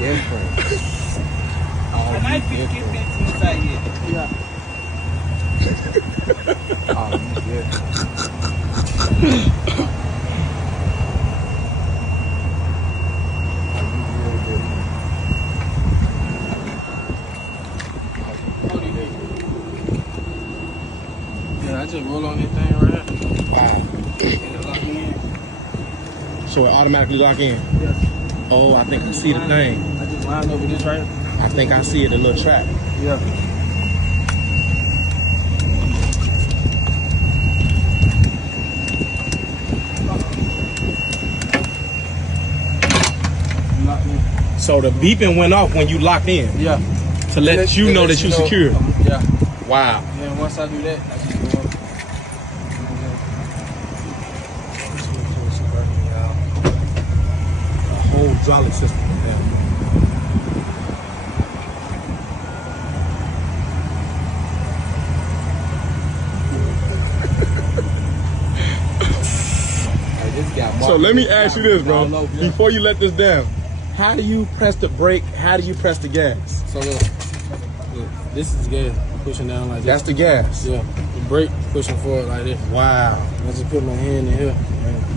different. Oh, And I you think different. it's inside here. Yeah. Oh, you different. Yeah, I just roll on this thing right here. Wow. And it lock me in. So it automatically lock in? Yes. Oh, I think I see the thing. I just line over this right here. I think I see it, a little trap. Yeah. Lock in. So the beeping went off when you locked in Yeah. to let you know that you secure. Yeah. Wow. And then once I do that, I just go up. A whole hydraulic system. Yeah. So let me ask you this, bro. Before you let this down, how do you press the brake? How do you press the gas? So look, this is gas pushing down like this. That's the gas. Yeah, the brake pushing forward like this. Wow. I just put my hand in here.